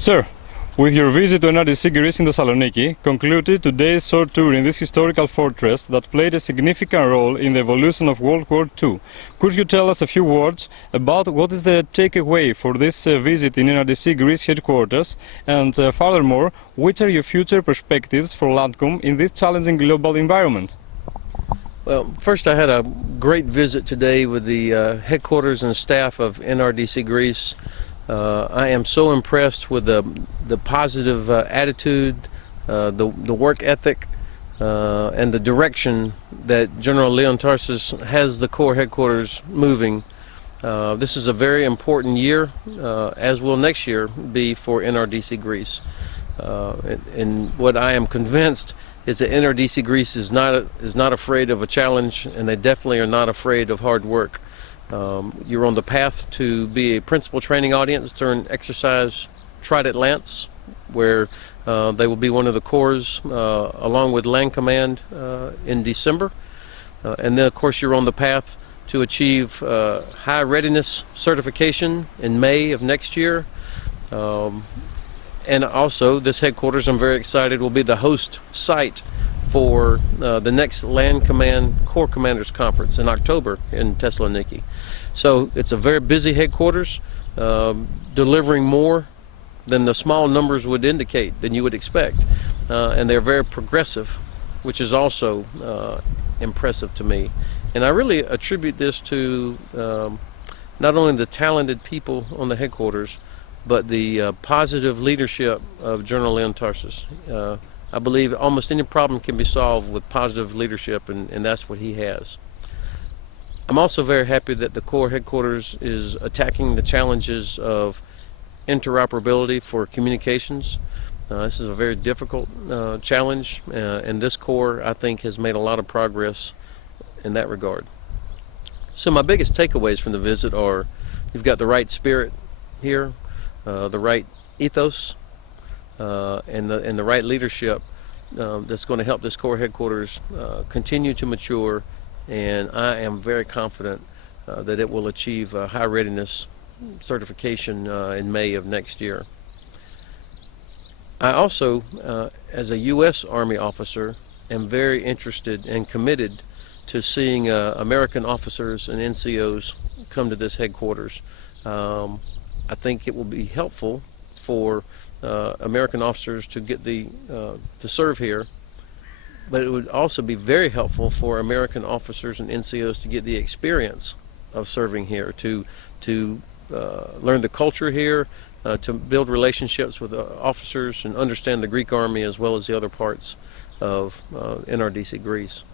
Sir, with your visit to NRDC-GR in Thessaloniki, concluded today's short tour in this historical fortress that played a significant role in the evolution of World War II. Could you tell us a few words about what is the takeaway for this visit in NRDC-GR's headquarters, and furthermore, which are your future perspectives for LANDCOM in this challenging global environment? Well, first I had a great visit today with the headquarters and staff of NRDC-GR. I am so impressed with the positive attitude, the work ethic, and the direction that General Leon Tarsis has the Corps headquarters moving. This is a very important year, as will next year be for NRDC-GR. And what I am convinced is that NRDC-GR is not afraid of a challenge, and they definitely are not afraid of hard work. You're on the path to be a principal training audience during exercise Trident Lance, where they will be one of the corps along with Land Command in December. And then of course you're on the path to achieve high readiness certification in May of next year. And also this headquarters, I'm very excited, will be the host site for the next Land Command Corps Commanders Conference in October in Thessaloniki. So it's a very busy headquarters, delivering more than the small numbers would indicate, than you would expect. And they're very progressive, which is also impressive to me. And I really attribute this to not only the talented people on the headquarters, but the positive leadership of General Leon Tarsis. I believe almost any problem can be solved with positive leadership, and that's what he has. I'm also very happy that the Corps headquarters is attacking the challenges of interoperability for communications. This is a very difficult challenge, and this Corps, I think, has made a lot of progress in that regard. So my biggest takeaways from the visit are: you've got the right spirit here, the right ethos, and the right leadership that's going to help this Corps headquarters continue to mature, and I am very confident that it will achieve high readiness certification in May of next year. I also, as a U.S. Army officer, am very interested and committed to seeing American officers and NCOs come to this headquarters. I think it will be helpful for American officers to get to serve here, but it would also be very helpful for American officers and NCOs to get the experience of serving here, to learn the culture here, to build relationships with officers and understand the Greek Army as well as the other parts of NRDC-GR.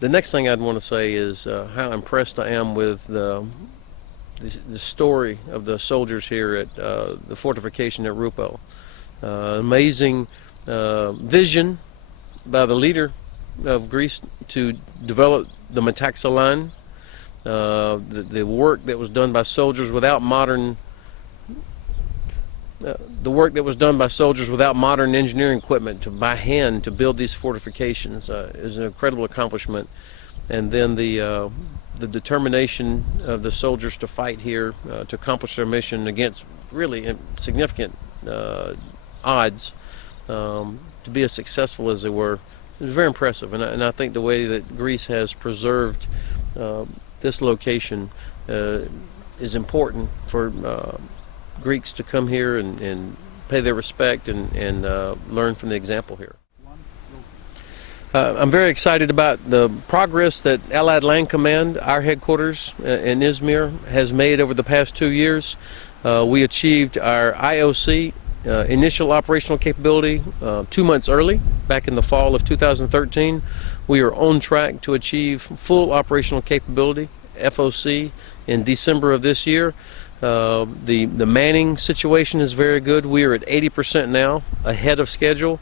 The next thing I'd want to say is how impressed I am with the story of the soldiers here at the fortification at Rupel. Amazing vision by the leader of Greece to develop the Metaxa line. The work that was done by soldiers without modern engineering equipment by hand to build these fortifications is an incredible accomplishment. And then the determination of the soldiers to fight here to accomplish their mission against really significant odds, to be as successful as they were, is very impressive. And I think the way that Greece has preserved this location is important for Greeks to come here and pay their respect and learn from the example here. I'm very excited about the progress that Allied Land Command, our headquarters in Izmir, has made over the past 2 years. We achieved our IOC, initial operational capability, 2 months early, back in the fall of 2013. We are on track to achieve full operational capability, FOC, in December of this year. The manning situation is very good. We are at 80% now, ahead of schedule.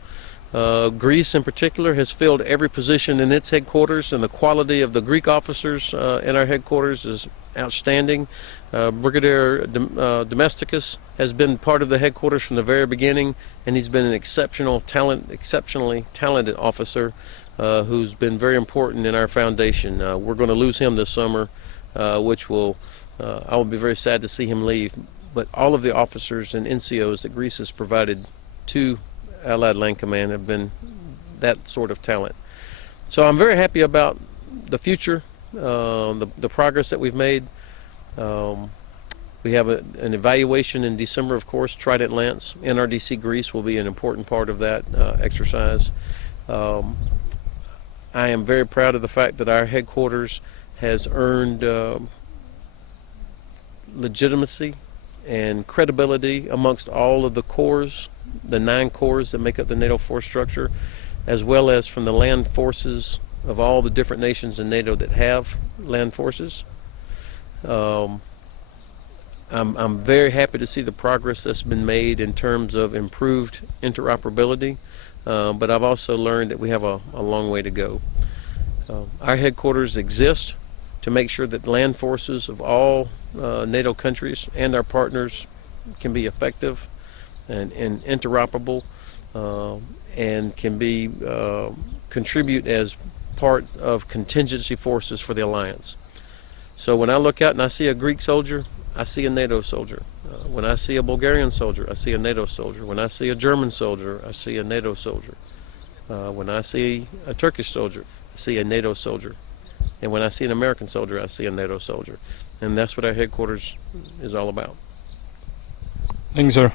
Greece in particular has filled every position in its headquarters, and the quality of the Greek officers in our headquarters is outstanding. Brigadier Domesticus has been part of the headquarters from the very beginning, and he's been an exceptionally talented officer who's been very important in our foundation. We're going to lose him this summer, which I will be very sad to see him leave. but all of the officers and NCOs that Greece has provided to Allied Land Command have been that sort of talent. So I'm very happy about the future, the progress that we've made. We have an evaluation in December, of course. Trident Lance, NRDC Greece will be an important part of that exercise. I am very proud of the fact that our headquarters has earned legitimacy and credibility amongst all of the corps, the 9 corps that make up the NATO force structure, as well as from the land forces of all the different nations in NATO that have land forces. I'm very happy to see the progress that's been made in terms of improved interoperability, but I've also learned that we have a long way to go. Our headquarters exist to make sure that land forces of all NATO countries and our partners can be effective and interoperable and can be contribute as part of contingency forces for the alliance. So when I look out and I see a Greek soldier, I see a NATO soldier. When I see a Bulgarian soldier, I see a NATO soldier. When I see a German soldier, I see a NATO soldier. When I see a Turkish soldier, I see a NATO soldier. And when I see an American soldier, I see a NATO soldier. And that's what our headquarters is all about. Thank you, sir.